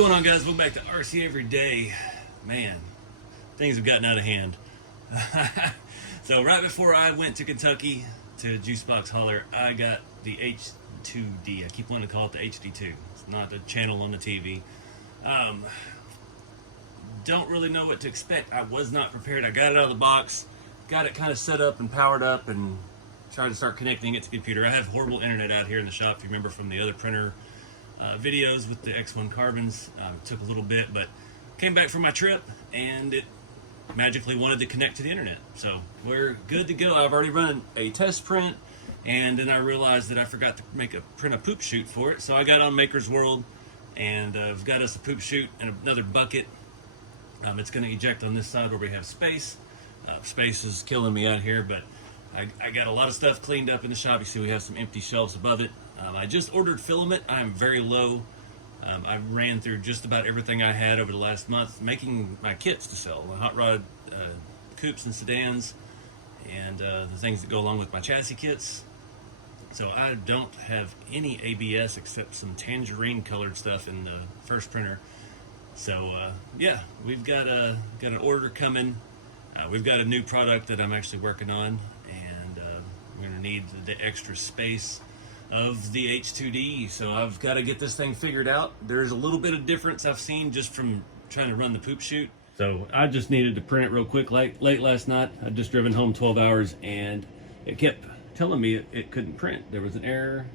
going on, guys? Welcome back to RC Every Day. Man, things have gotten out of hand. So right before I went to Kentucky to Juicebox Holler, I got the H2D. I keep wanting to call it the HD2. It's not the channel on the TV. Don't really know what to expect. I was not prepared. I got it out of the box, got it kind of set up and powered up, and tried to start connecting it to the computer. I have horrible internet out here in the shop, if you remember from the other printer videos with the X1 carbons. It took a little bit, but came back from my trip and it magically wanted to connect to the internet. So we're good to go. I've already run a test print, and then I realized that I forgot to print a poop chute for it. So I got on Maker's World, and I've got us a poop chute and another bucket. It's going to eject on this side where we have space. Space is killing me out here, but I got a lot of stuff cleaned up in the shop. You see we have some empty shelves above it. I just ordered filament. I'm very low. I ran through just about everything I had over the last month, making my kits to sell, my hot rod coupes and sedans, and the things that go along with my chassis kits. So I don't have any ABS except some tangerine colored stuff in the first printer. So yeah, we've got an order coming. We've got a new product that I'm actually working on, and we're going to need the extra space of the H2D, so I've got to get this thing figured out. There's a little bit of difference I've seen just from trying to run the poop chute. So I just needed to print it real quick. Late last night, I'd just driven home 12 hours, and it kept telling me it couldn't print. There was an error.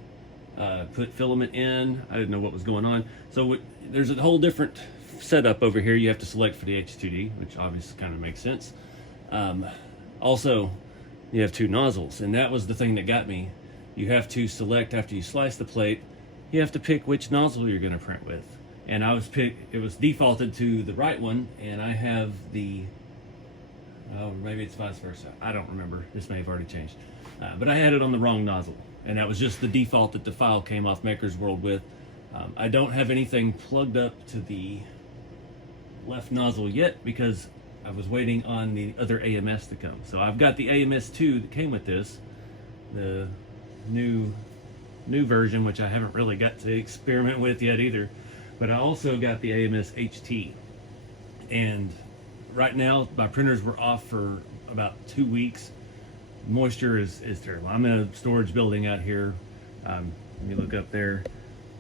Put filament in. I didn't know what was going on. So there's a whole different setup over here you have to select for the H2D, which obviously kind of makes sense. Also, you have two nozzles, and that was the thing that got me. You have to select, after you slice the plate, you have to pick which nozzle you're going to print with. And it was defaulted to the right one, and I have maybe it's vice versa. I don't remember. This may have already changed. But I had it on the wrong nozzle, and that was just the default that the file came off Maker's World with. I don't have anything plugged up to the left nozzle yet because I was waiting on the other AMS to come. So I've got the AMS 2 that came with this, the new version, which I haven't really got to experiment with yet either. But I also got the AMS HT, and right now my printers were off for about 2 weeks. Moisture is terrible. I'm in a storage building out here. Let me look up there.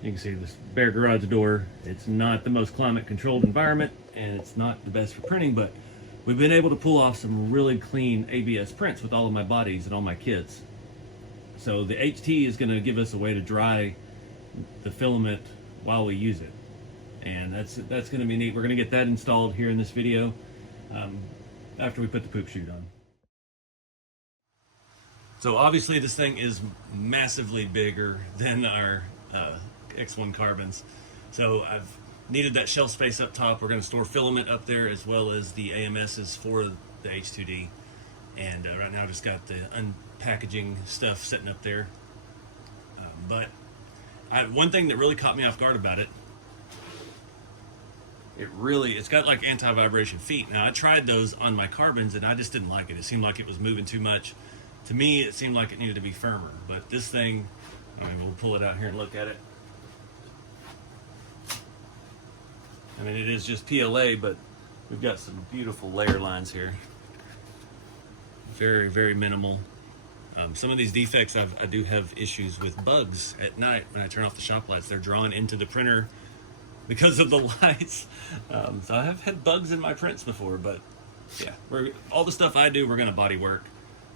You can see this bare garage door. It's not the most climate controlled environment, and it's not the best for printing, but we've been able to pull off some really clean ABS prints with all of my bodies and all my kits. So the HT is going to give us a way to dry the filament while we use it, and that's going to be neat. We're going to get that installed here in this video after we put the poop chute on. So obviously this thing is massively bigger than our X1 carbons, so I've needed that shelf space up top. We're going to store filament up there as well as the AMSs for the H2D, and right now I just got the unpackaging stuff sitting up there. But one thing that really caught me off guard about it, it's got like anti-vibration feet. Now I tried those on my carbons and I just didn't like it. It seemed like it was moving too much. To me, it seemed like it needed to be firmer, but this thing, I mean, we'll pull it out here and look at it. I mean, it is just PLA, but we've got some beautiful layer lines here. Very, very minimal. Some of these defects, I do have issues with bugs at night when I turn off the shop lights. They're drawn into the printer because of the lights. So I have had bugs in my prints before, but yeah, all the stuff I do, we're going to body work,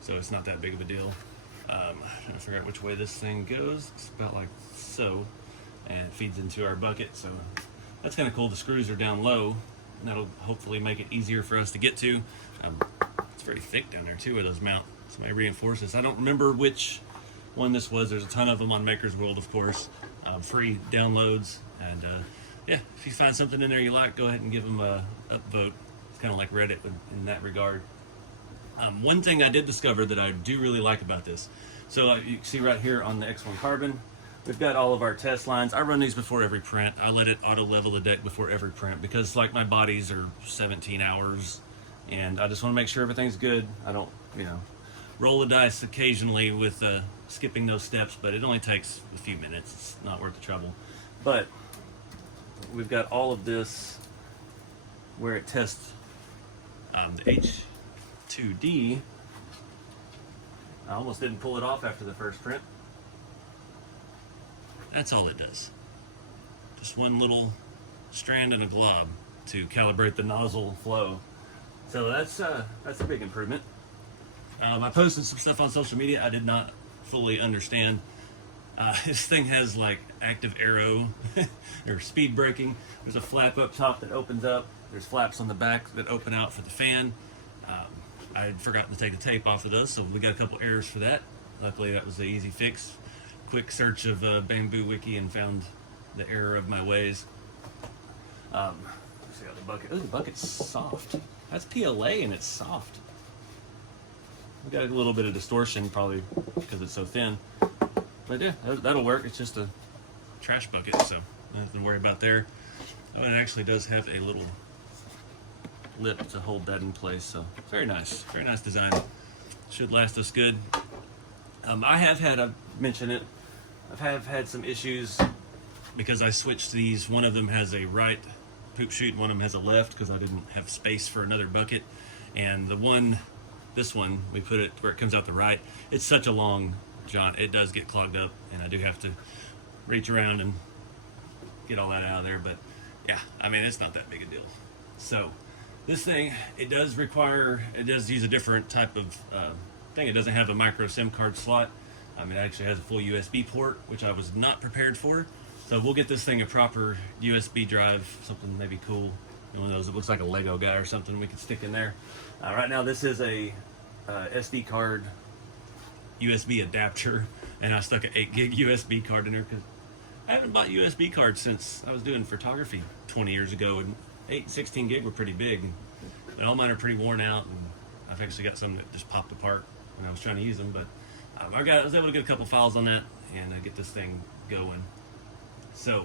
so it's not that big of a deal. I'm trying to figure out which way this thing goes. It's about like so, and it feeds into our bucket, so that's kind of cool. The screws are down low, and that'll hopefully make it easier for us to get to. It's very thick down there too where those mount. So may reinforce this. I don't remember which one this was. There's a ton of them on Maker's World, of course. Free downloads, and yeah, if you find something in there you like, go ahead and give them a upvote. It's kind of like Reddit in that regard. One thing I did discover that I do really like about this, so you can see right here on the X1 carbon, we've got all of our test lines. I run these before every print. I let it auto level the deck before every print because like my bodies are 17 hours, and I just want to make sure everything's good. I don't, roll the dice occasionally with skipping those steps, but it only takes a few minutes. It's not worth the trouble. But we've got all of this where it tests the H2D. I almost didn't pull it off after the first print. That's all it does. Just one little strand and a glob to calibrate the nozzle flow. So that's a big improvement. I posted some stuff on social media I did not fully understand. This thing has like active arrow or speed braking. There's a flap up top that opens up. There's flaps on the back that open out for the fan. I had forgotten to take the tape off of those, so we got a couple errors for that. Luckily, that was the easy fix. Quick search of Bambu Wiki and found the error of my ways. Let's see how the bucket. Oh, the bucket's soft. That's PLA and it's soft. We got a little bit of distortion probably because it's so thin. But yeah, that'll work. It's just a trash bucket, so nothing to worry about there. Oh, it actually does have a little lip to hold that in place, so very nice design. Should last us good. I've mentioned it, I've had some issues because I switched these. One of them has a right poop chute, one of them has a left because I didn't have space for another bucket. And this one, we put it where it comes out the right. It's such a long jaunt, it does get clogged up, and I do have to reach around and get all that out of there. But yeah, I mean, it's not that big a deal. So this thing, it does use a different type of thing. It doesn't have a micro SIM card slot. It actually has a full USB port, which I was not prepared for. So we'll get this thing a proper USB drive, something maybe cool. One of those that looks like a Lego guy or something we could stick in there. Right now this is a SD card USB adapter, and I stuck an 8 gig USB card in there because I haven't bought USB cards since I was doing photography 20 years ago, and 8 and 16 gig were pretty big. But all mine are pretty worn out, and I've actually got some that just popped apart when I was trying to use them. But I was able to get a couple files on that and get this thing going. So,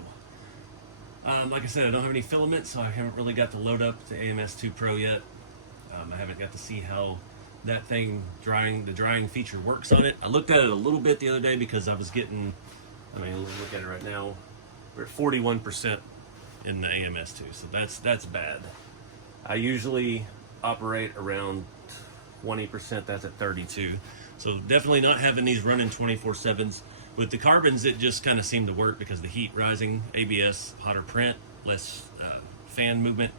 like I said, I don't have any filament, so I haven't really got to load up the AMS 2 Pro yet. I haven't got to see how that thing the drying feature works on it. I looked at it a little bit the other day because I was getting, look at it right now, we're at 41% in the AMS 2, so that's bad. I usually operate around 20%, that's at 32. So definitely not having these running 24/7s. With the carbons, it just kind of seemed to work because the heat rising, ABS, hotter print, less fan movement,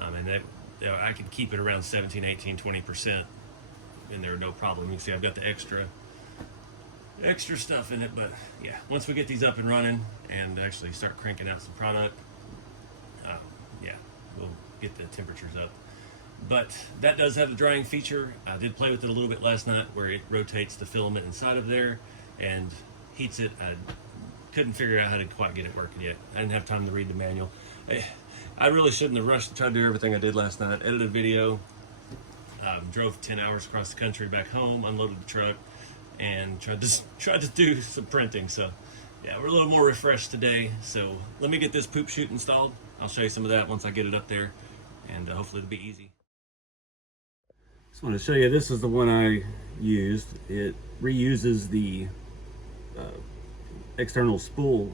and I could keep it around 17, 18, 20%, and there were no problem. You can see I've got the extra stuff in it, but yeah, once we get these up and running and actually start cranking out some product, yeah, we'll get the temperatures up. But that does have the drying feature. I did play with it a little bit last night where it rotates the filament inside of there and heats it. I couldn't figure out how to quite get it working yet. I didn't have time to read the manual. I really shouldn't have rushed to try to do everything I did last night. Edited a video, drove 10 hours across the country back home, unloaded the truck, and tried to do some printing. So yeah, we're a little more refreshed today. So let me get this poop chute installed. I'll show you some of that once I get it up there, and hopefully it'll be easy. Just want to show you, this is the one I used. It reuses the external spool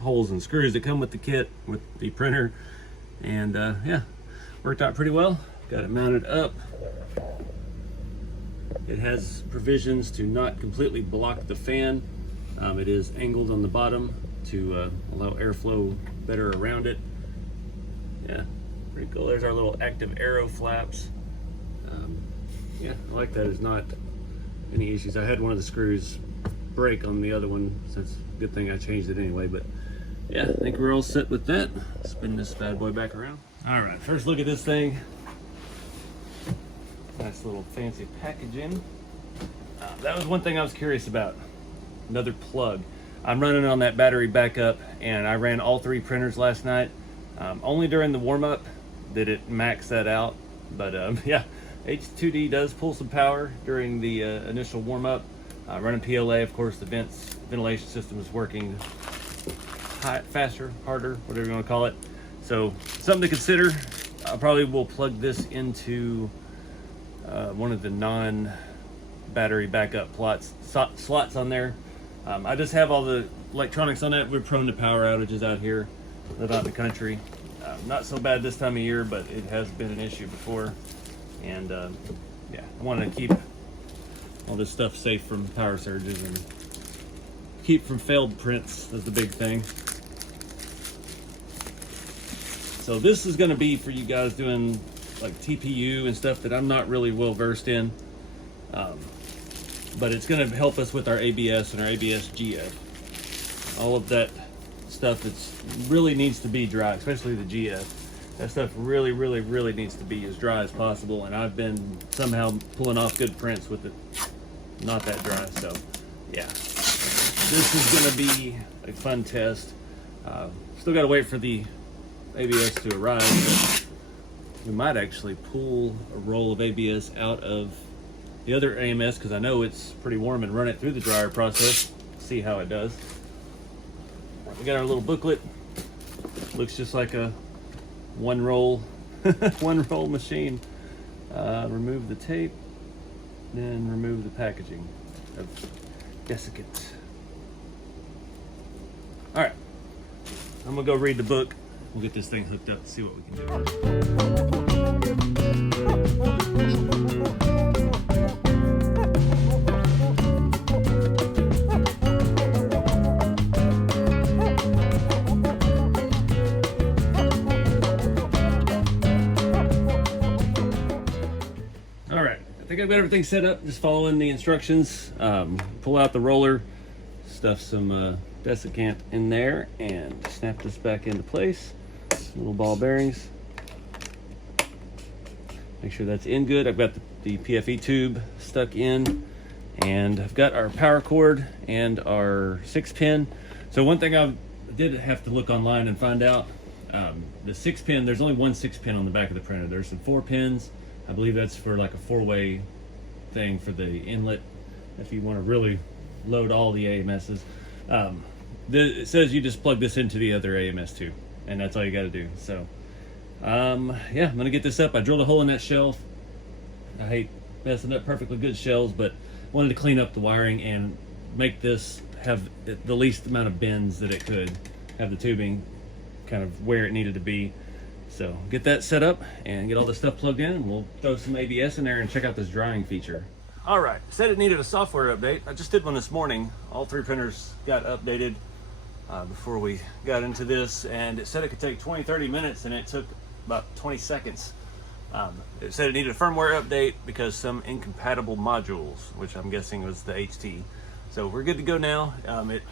holes and screws that come with the kit with the printer, and yeah, worked out pretty well. Got it mounted up. It has provisions to not completely block the fan. It is angled on the bottom to allow airflow better around it. Yeah, pretty cool. There's our little active arrow flaps. Yeah, I like that. There's not any issues. I had one of the screws break on the other one, so it's a good thing I changed it anyway. But yeah, I think we're all set with that. Spin this bad boy back around. All right, first look at this thing. Nice little fancy packaging. That was one thing I was curious about. Another plug. I'm running on that battery backup, and I ran all 3 printers last night. Only during the warm-up did it max that out, but yeah, H2D does pull some power during the initial warm-up. Running PLA, of course, the ventilation system is working faster, harder, whatever you want to call it. So something to consider. I probably will plug this into one of the non-battery backup slots on there. I just have all the electronics on it. We're prone to power outages out here, live out in the country. Not so bad this time of year, but it has been an issue before. And yeah, I want to keep all this stuff safe from power surges and keep from failed prints is the big thing. So this is going to be for you guys doing like TPU and stuff that I'm not really well versed in. But it's going to help us with our ABS and our ABS GF. All of that stuff that really needs to be dry, especially the GF. That stuff really needs to be as dry as possible, and I've been somehow pulling off good prints with it not that dry. So yeah, this is going to be a fun test. Still got to wait for the ABS to arrive, but we might actually pull a roll of ABS out of the other AMS because I know it's pretty warm and run it through the dryer process, see how it does. We got our little booklet. Looks just like a one roll machine. Remove the tape, then remove the packaging of desiccant. All right, I'm gonna go read the book. We'll get this thing hooked up and see what we can do. All right, I think I've got everything set up, just following the instructions. Pull out the roller, stuff some desiccant in there, and snap this back into place. Little ball bearings. Make sure that's in good. I've got the PFE tube stuck in, and I've got our power cord and our 6-pin. So one thing I did have to look online and find out, the 6-pin, there's only one 6-pin on the back of the printer. There's some 4 pins. I believe that's for like a 4-way thing for the inlet if you want to really load all the AMSs. It says you just plug this into the other AMS too, and that's all you got to do. So yeah, I'm gonna get this up. I drilled a hole in that shelf. I hate messing up perfectly good shells, but wanted to clean up the wiring and make this have the least amount of bends that it could, have the tubing kind of where it needed to be. So get that set up and get all this stuff plugged in, and we'll throw some ABS in there and check out this drying feature. All right, said it needed a software update. I just did one this morning. All 3 printers got updated before we got into this, and it said it could take 20-30 minutes, and it took about 20 seconds. It said it needed a firmware update because some incompatible modules, which I'm guessing was the HT. So we're good to go now. It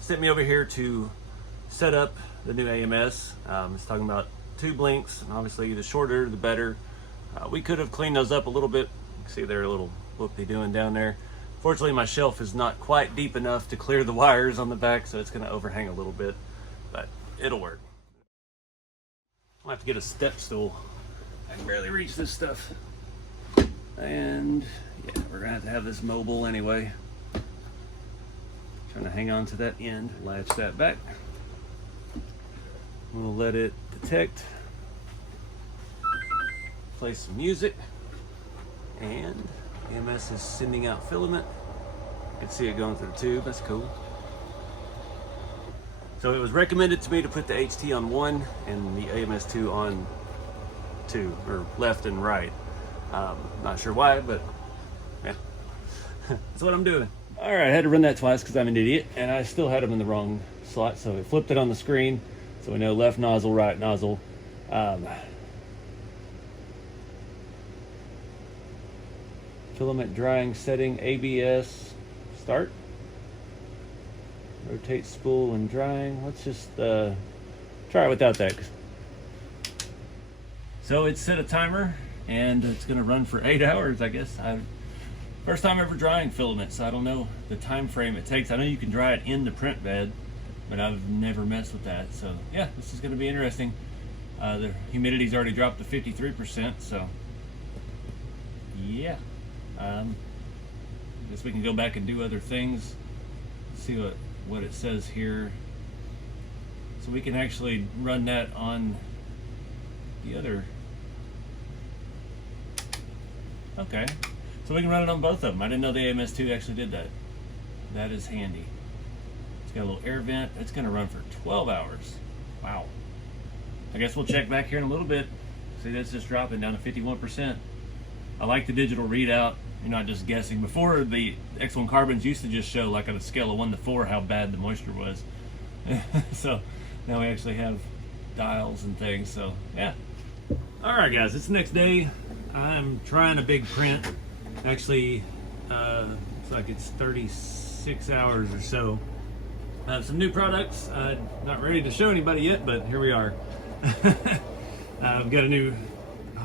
sent me over here to set up the new AMS. It's talking about tube lengths, and obviously the shorter the better. We could have cleaned those up a little bit. You can see they're a little whoop-de-doing down there. Fortunately, my shelf is not quite deep enough to clear the wires on the back, so it's going to overhang a little bit, but it'll work. I'll have to get a step stool. I can barely reach this stuff. And yeah, we're going to have this mobile anyway. Trying to hang on to that end, latch that back. We'll let it detect. Play some music. And AMS is sending out filament. You can see it going through the tube. That's cool. So it was recommended to me to put the HT on 1 and the AMS2 on 2, or left and right. Not sure why, but yeah, that's what I'm doing. All right, I had to run that twice because I'm an idiot, and I still had them in the wrong slot, so it flipped it on the screen, so we know left nozzle, right nozzle. Filament drying setting, ABS, start. Rotate spool and drying. Let's just try it without that. So it's set a timer, and it's gonna run for 8 hours, I guess. First time ever drying filament, so I don't know the time frame it takes. I know you can dry it in the print bed, but I've never messed with that. So yeah, this is gonna be interesting. The humidity's already dropped to 53%, so yeah. I guess we can go back and do other things, see what it says here. So we can actually run that on the other. Okay, so we can run it on both of them. I didn't know the AMS2 actually did that. That is handy. It's got a little air vent. It's going to run for 12 hours. Wow. I guess we'll check back here in a little bit. See, that's just dropping down to 51%. I like the digital readout. You're not just guessing. Before, the X1 carbons used to just show, like on a scale of 1 to 4, how bad the moisture was. So now we actually have dials and things. So yeah. All right, guys, it's the next day. I'm trying a big print. Actually, it's like it's 36 hours or so. I have some new products. Not ready to show anybody yet, but here we are. I've got a new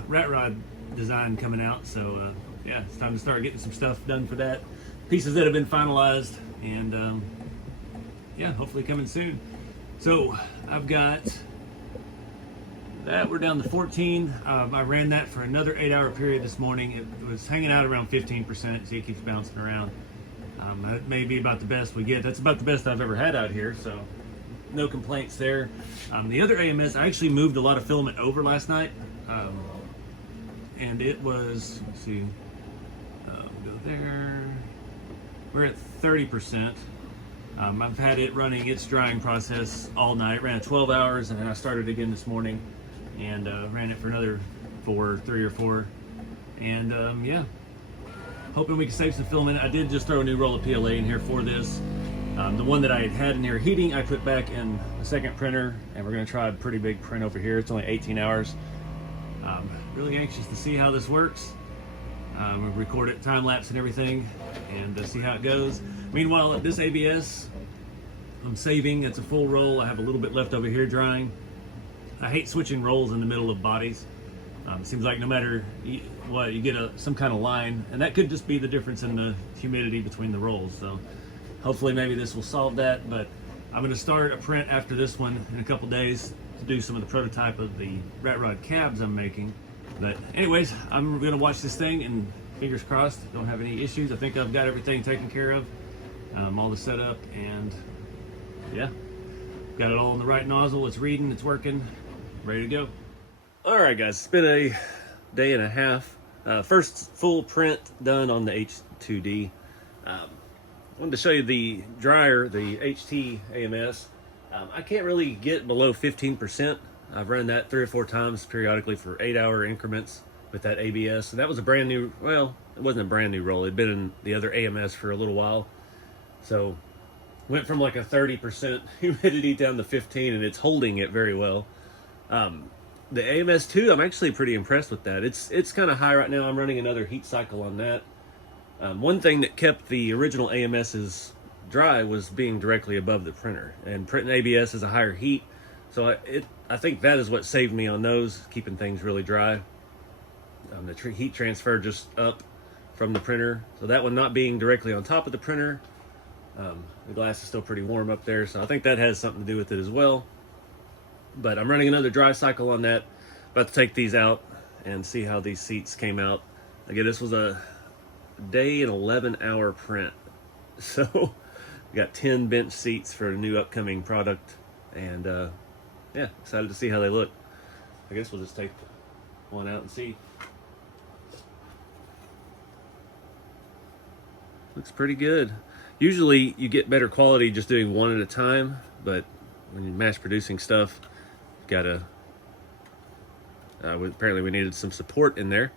RatRod design coming out, so yeah, it's time to start getting some stuff done for that. Pieces that have been finalized, and yeah, hopefully coming soon. So I've got that. We're down to 14. I ran that for another 8-hour period this morning. It was hanging out around 15%. See, it keeps bouncing around. That may be about the best we get. That's about the best I've ever had out here, so no complaints there. The other AMS, I actually moved a lot of filament over last night, and it was, let's see, go there. We're at 30%. I've had it running its drying process all night. Ran 12 hours, and then I started again this morning, and ran it for another 3 or 4, and yeah. Hoping we can save some filament. I did just throw a new roll of PLA in here for this. The one that I had in here heating, I put back in the second printer, and we're gonna try a pretty big print over here. It's only 18 hours. Really anxious to see how this works. We'll record it, time lapse and everything, and see how it goes. Meanwhile, at this ABS, I'm saving. It's a full roll. I have a little bit left over here drying. I hate switching rolls in the middle of bodies. It seems like no matter what, you get some kind of line, and that could just be the difference in the humidity between the rolls. So hopefully maybe this will solve that, but I'm going to start a print after this one in a couple days to do some of the prototype of the RatRod cabs I'm making. But anyways, I'm going to watch this thing, and fingers crossed, don't have any issues. I think I've got everything taken care of, all the setup, and yeah, got it all in the right nozzle. It's reading, it's working, ready to go. All right, guys, it's been a day and a half. First full print done on the H2D. I wanted to show you the dryer, the HT AMS. I can't really get below 15%. I've run that 3 or 4 times periodically for 8-hour increments with that ABS. And that was a brand new, well, it wasn't a brand new roll. It'd been in the other AMS for a little while. So went from like a 30% humidity down to 15, and it's holding it very well. The AMS2, I'm actually pretty impressed with that. It's kind of high right now. I'm running another heat cycle on that. One thing that kept the original AMSs dry was being directly above the printer, and printing ABS is a higher heat, so I think that is what saved me on those, keeping things really dry. The heat transfer just up from the printer, so that one not being directly on top of the printer, the glass is still pretty warm up there, so I think that has something to do with it as well. But I'm running another dry cycle on that. About to take these out and see how these seats came out. Again, this was a day and 11-hour print. So we got 10 bench seats for a new upcoming product. And yeah, excited to see how they look. I guess we'll just take one out and see. Looks pretty good. Usually you get better quality just doing one at a time, but when you're mass producing stuff, gotta apparently we needed some support in there.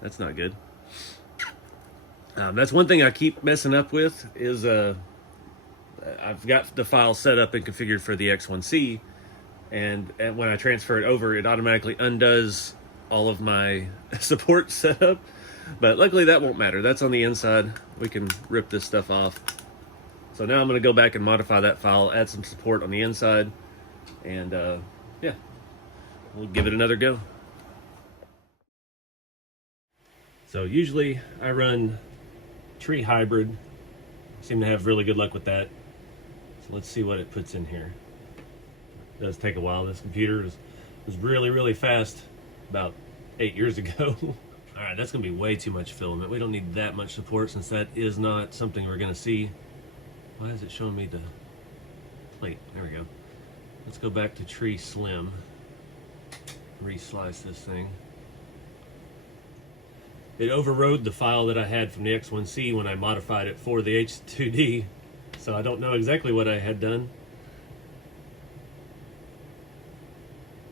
That's not good. That's one thing I keep messing up with is I've got the file set up and configured for the X1C, and when I transfer it over, it automatically undoes all of my support setup. But luckily that won't matter. That's on the inside. We can rip this stuff off. So now I'm going to go back and modify that file, add some support on the inside, and yeah, we'll give it another go. So usually I run Tree Hybrid. Seem to have really good luck with that. So let's see what it puts in here. It does take a while. This computer was really, really fast about 8 years ago. All right, that's gonna be way too much filament. We don't need that much support since that is not something we're gonna see. Why is it showing me the plate? There we go. Let's go back to Tree Slim. Reslice this thing. It overrode the file that I had from the X1C when I modified it for the H2D, so I don't know exactly what I had done.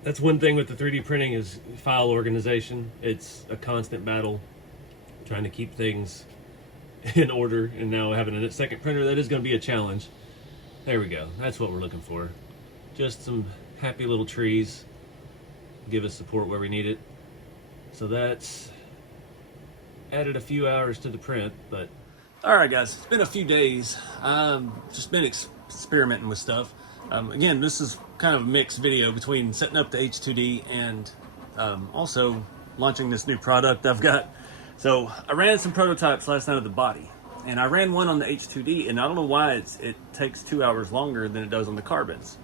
That's one thing with the 3D printing is file organization. It's a constant battle trying to keep things in order, and now having a second printer, that is going to be a challenge. There we go. That's what we're looking for. Just some happy little trees. Give us support where we need it. So that's added a few hours to the print, but alright guys, it's been a few days. Just been experimenting with stuff. Again, this is kind of a mixed video between setting up the H2D and also launching this new product I've got. So I ran some prototypes last night of the body, and I ran one on the H2D, and I don't know why it takes 2 hours longer than it does on the carbons.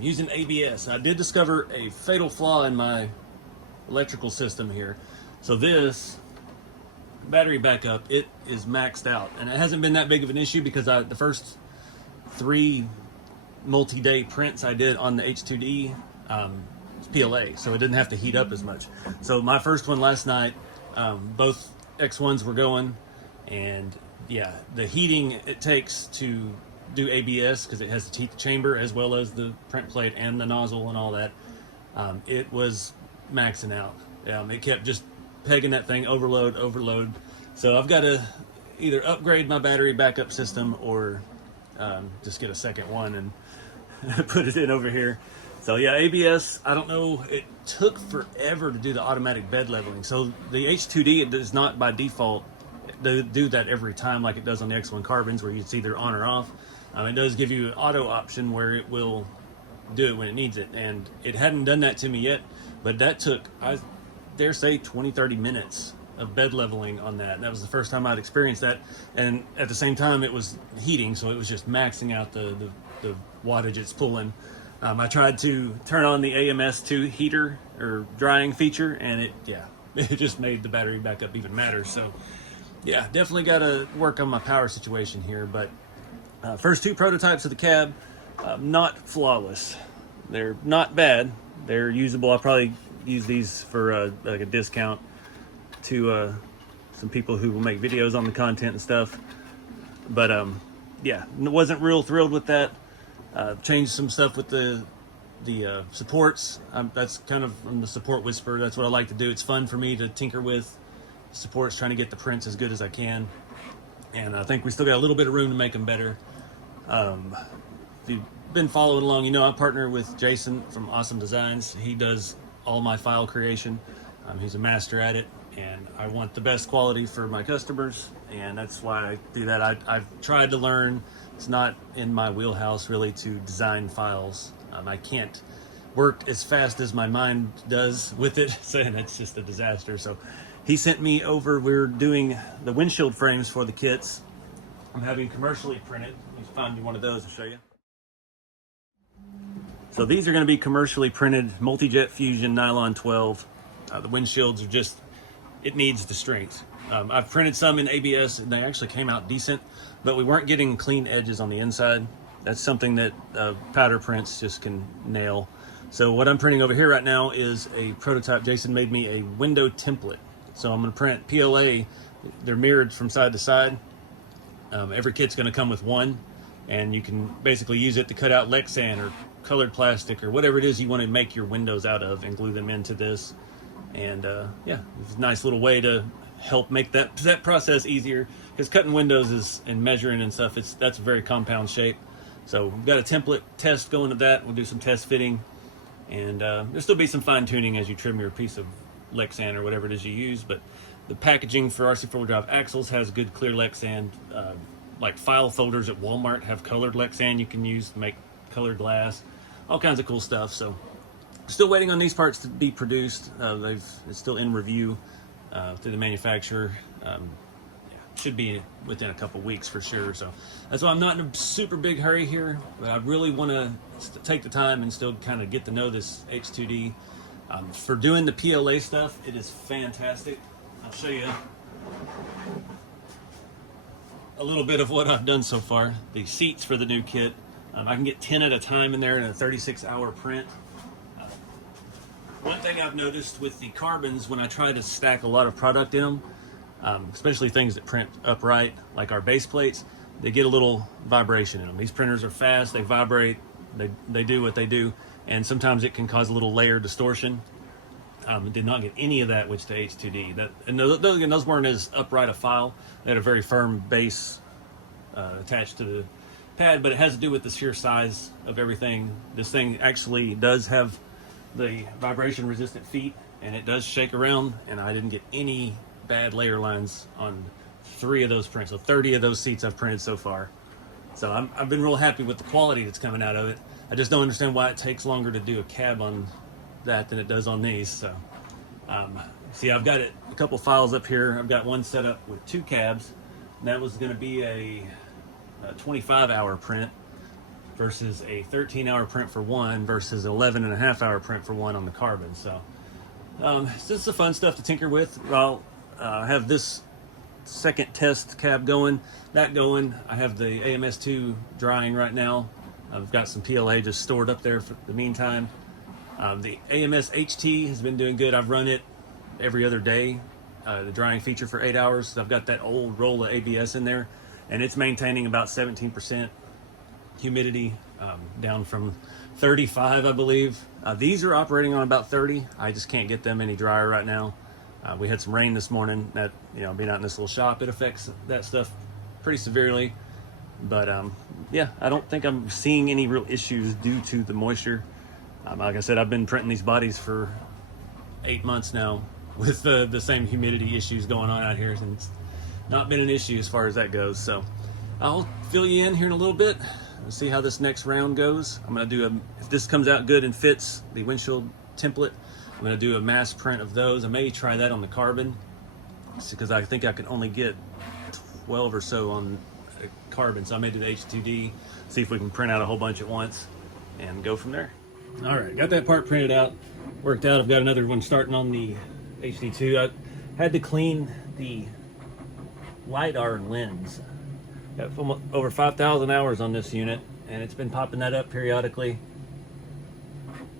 Using ABS, I did discover a fatal flaw in my electrical system here. So this battery backup, it is maxed out, and it hasn't been that big of an issue because the first 3 multi-day prints I did on the H2D PLA, so it didn't have to heat up as much. So my first one last night, both X1s were going, and yeah, the heating it takes to do ABS, because it has to heat the chamber as well as the print plate and the nozzle and all that, it was maxing out. It kept just pegging that thing, overload. So I've got to either upgrade my battery backup system or just get a second one and put it in over here. So yeah, ABS, I don't know, it took forever to do the automatic bed leveling. So the H2D, it does not by default do that every time like it does on the X1 carbons, where it's either on or off. It does give you an auto option where it will do it when it needs it, and it hadn't done that to me yet, but that took, I dare say, 20-30 minutes of bed leveling on that. And that was the first time I'd experienced that, and at the same time it was heating, so it was just maxing out the wattage it's pulling. I tried to turn on the AMS2 heater or drying feature, and it just made the battery backup even matter. So yeah, definitely got to work on my power situation here. But first 2 prototypes of the cab, not flawless. They're not bad. They're usable. I'll probably use these for like a discount to some people who will make videos on the content and stuff. But yeah, wasn't real thrilled with that. Changed some stuff with the supports. That's kind of from the support whisper. That's what I like to do. It's fun for me to tinker with supports, trying to get the prints as good as I can. And I think we still got a little bit of room to make them better. If you've been following along, you know I partner with Jason from Awesome Designs. He does all my file creation. He's a master at it, and I want the best quality for my customers, and that's why I do that. I've tried to learn. It's not in my wheelhouse really to design files. I can't work as fast as my mind does with it, so it's just a disaster. So he sent me over, we're doing the windshield frames for the kits. I'm having commercially printed. Let me find you one of those to show you. So these are going to be commercially printed multi-jet fusion nylon 12. The windshields are just, it needs the strength. I've printed some in ABS and they actually came out decent, but we weren't getting clean edges on the inside. That's something that powder prints just can nail. So what I'm printing over here right now is a prototype. Jason made me a window template. So I'm going to print PLA. They're mirrored from side to side. Every kit's going to come with one, and you can basically use it to cut out Lexan or colored plastic or whatever it is you want to make your windows out of and glue them into this. And yeah, it's a nice little way to help make that process easier, because cutting windows and measuring and stuff, that's a very compound shape. So we've got a template test going to that. We'll do some test fitting, and there'll still be some fine tuning as you trim your piece of Lexan or whatever it is you use. But the packaging for RC4 drive axles has good clear Lexan. Like file folders at Walmart have colored Lexan you can use to make colored glass, all kinds of cool stuff. So still waiting on these parts to be produced. It's still in review through the manufacturer. Should be within a couple weeks for sure. So that's why I'm not in a super big hurry here, but I really want to take the time and still kind of get to know this H2D. For doing the PLA stuff, it is fantastic. I'll show you a little bit of what I've done so far. The seats for the new kit, I can get 10 at a time in there in a 36-hour print. One thing I've noticed with the carbons, when I try to stack a lot of product in them, especially things that print upright, like our base plates, they get a little vibration in them. These printers are fast, they vibrate, they do what they do. and sometimes it can cause a little layer distortion. Did not get any of that with the H2D. And those weren't as upright a file. They had a very firm base attached to the pad, but it has to do with the sheer size of everything. This thing actually does have the vibration resistant feet, and it does shake around, and I didn't get any bad layer lines on 3 of those prints. So 30 of those seats I've printed so far. So I've been real happy with the quality that's coming out of it. I just don't understand why it takes longer to do a cab on that than it does on these. So see, I've got a couple files up here. I've got one set up with 2 cabs, and that was going to be a 25-hour print versus a 13-hour print for one versus 11.5-hour print for one on the carbon. So it's just the fun stuff to tinker with. I'll have this second test cab going, I have the AMS2 drying right now. I've got some PLA just stored up there for the meantime. The AMS HT has been doing good. I've run it every other day, the drying feature for 8 hours. So I've got that old roll of ABS in there, and it's maintaining about 17% humidity, down from 35, I believe. These are operating on about 30. I just can't get them any drier right now. We had some rain this morning. That, being out in this little shop, it affects that stuff pretty severely. But yeah, I don't think I'm seeing any real issues due to the moisture. Like I said, I've been printing these bodies for 8 months now with the same humidity issues going on out here, and it's not been an issue as far as that goes. So I'll fill you in here in a little bit. We'll see how this next round goes. I'm going to do if this comes out good and fits the windshield template, I'm going to do a mass print of those. I may try that on the carbon, because I think I can only get 12 or so on carbon. So I may do the H2D, see if we can print out a whole bunch at once and go from there. All right, got that part printed out, worked out. I've got another one starting on the HD2. I had to clean the LiDAR lens. Got over 5,000 hours on this unit, and it's been popping that up periodically.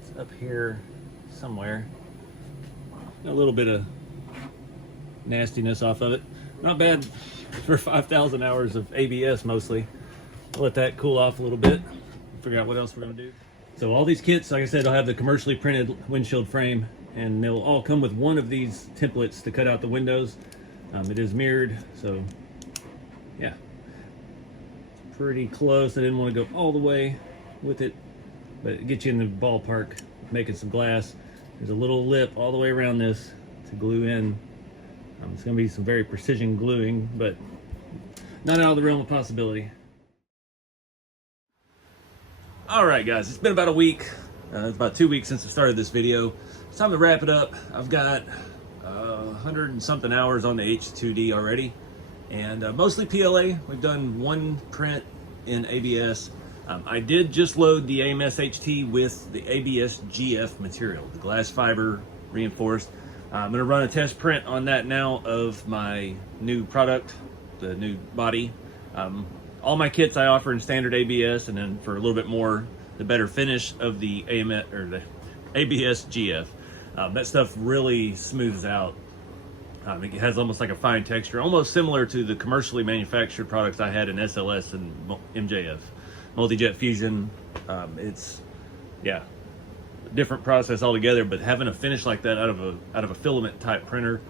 It's up here somewhere. A little bit of nastiness off of it. Not bad for 5,000 hours of ABS mostly. I'll let that cool off a little bit, figure out what else we're gonna do. So all these kits, like I said, I'll have the commercially printed windshield frame, and they'll all come with one of these templates to cut out the windows. It is mirrored, so yeah, it's pretty close. I didn't want to go all the way with it, but it gets you in the ballpark making some glass. There's a little lip all the way around this to glue in. It's going to be some very precision gluing, but not out of the realm of possibility. All right, guys, it's been about a week. It's about 2 weeks since I started this video. It's time to wrap it up. I've got 100 and something hours on the H2D already, and mostly PLA. We've done one print in ABS. I did just load the AMS HT with the ABS GF material, the glass fiber reinforced. I'm going to run a test print on that now of my new product, the new body. All my kits I offer in standard ABS, and then for a little bit more, the better finish of the AMS or the ABS GF. That stuff really smooths out. It has almost like a fine texture, almost similar to the commercially manufactured products I had in SLS and MJF, multi-jet fusion. It's, yeah, different process altogether, but having a finish like that out of a filament type printer,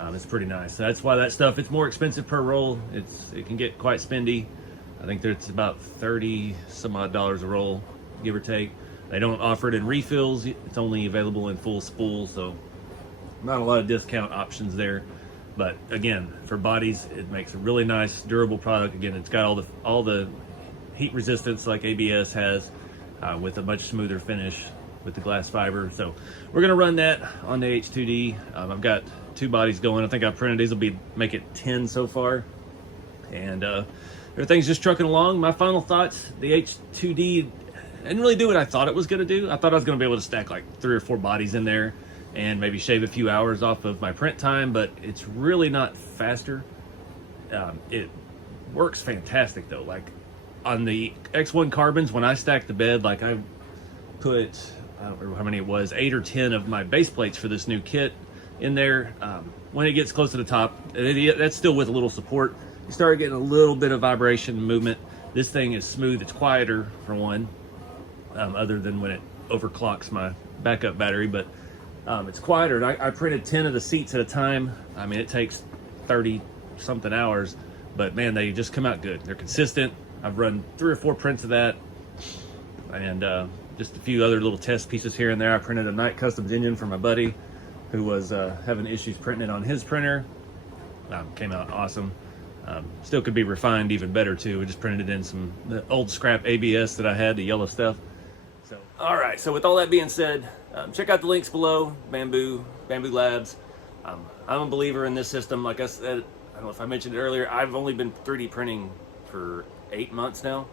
it's pretty nice. So that's why that stuff, it's more expensive per roll. It can get quite spendy. I think it's about 30 some odd dollars a roll, give or take. They don't offer it in refills. It's only available in full spool, so not a lot of discount options there. But again, for bodies, it makes a really nice, durable product. Again, it's got all the heat resistance like ABS has, with a much smoother finish with the glass fiber. So we're gonna run that on the H2D. I've got 2 bodies going. I think I've printed these will make it 10 so far, and everything's just trucking along. My final thoughts: the H2D didn't really do what I thought it was gonna do. I thought I was gonna be able to stack like 3 or 4 bodies in there and maybe shave a few hours off of my print time, but it's really not faster. It works fantastic though. Like on the X1 carbons, when I stacked the bed, like I put, I don't remember how many it was, 8 or 10 of my base plates for this new kit in there. When it gets close to the top, that's still with a little support, you start getting a little bit of vibration and movement. This thing is smooth, it's quieter for one, other than when it overclocks my backup battery, but it's quieter. And I printed 10 of the seats at a time. I mean, it takes 30 something hours, but man, they just come out good. They're consistent. I've run 3 or 4 prints of that, and just a few other little test pieces here and there. I printed a Night Customs engine for my buddy who was having issues printing it on his printer. Came out awesome. Still could be refined even better too. We just printed it in some the old scrap ABS that I had, the yellow stuff. So, all right. So with all that being said, check out the links below. Bambu Labs. I'm a believer in this system. Like I said, I don't know if I mentioned it earlier. I've only been 3D printing for 8 months now.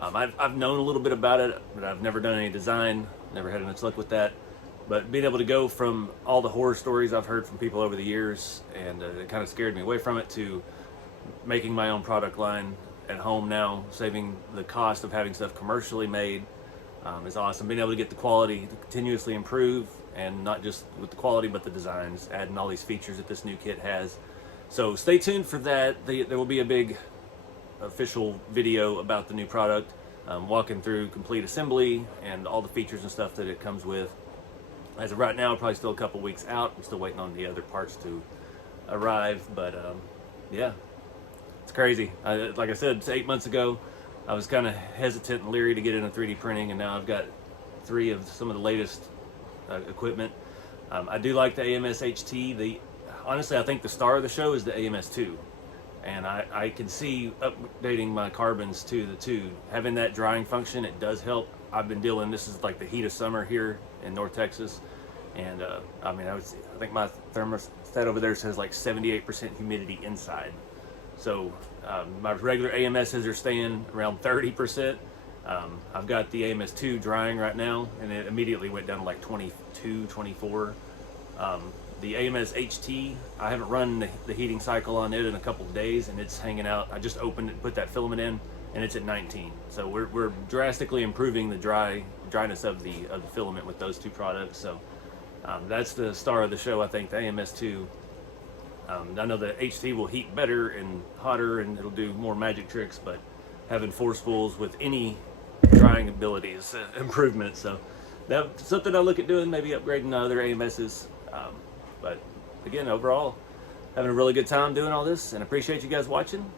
I've known a little bit about it, but I've never done any design. Never had much luck with that. But being able to go from all the horror stories I've heard from people over the years, and it kind of scared me away from it, to making my own product line at home now, saving the cost of having stuff commercially made, is awesome. Being able to get the quality to continuously improve, and not just with the quality but the designs, adding all these features that this new kit has. So stay tuned for that. There will be a big official video about the new product, walking through complete assembly and all the features and stuff that it comes with. As of right now, probably still a couple weeks out. I'm still waiting on the other parts to arrive, but yeah, it's crazy. Like I said, it's 8 months ago. I was kind of hesitant and leery to get into 3D printing, and now I've got 3 of some of the latest equipment. I do like the AMS HT. Honestly, I think the star of the show is the AMS 2. And I can see updating my carbons to the 2. Having that drying function, it does help. I've been dealing, this is like the heat of summer here in North Texas. And I mean, I think my thermostat over there says like 78% humidity inside. So my regular AMSs are staying around 30%. I've got the AMS 2 drying right now, and it immediately went down to like 22, 24. The AMS HT, I haven't run the heating cycle on it in a couple of days, and it's hanging out. I just opened it and put that filament in, and it's at 19. So we're drastically improving the dryness of the filament with those 2 products. So that's the star of the show, I think, the AMS 2. I know the HT will heat better and hotter, and it'll do more magic tricks, but having 4 spools with any drying ability is improvement. So that's something I look at doing, maybe upgrading other AMSs. But again, overall, having a really good time doing all this, and appreciate you guys watching.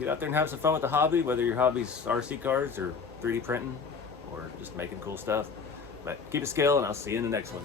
Get out there and have some fun with the hobby, whether your hobby's RC cars or 3D printing or just making cool stuff. But keep it scale, and I'll see you in the next one.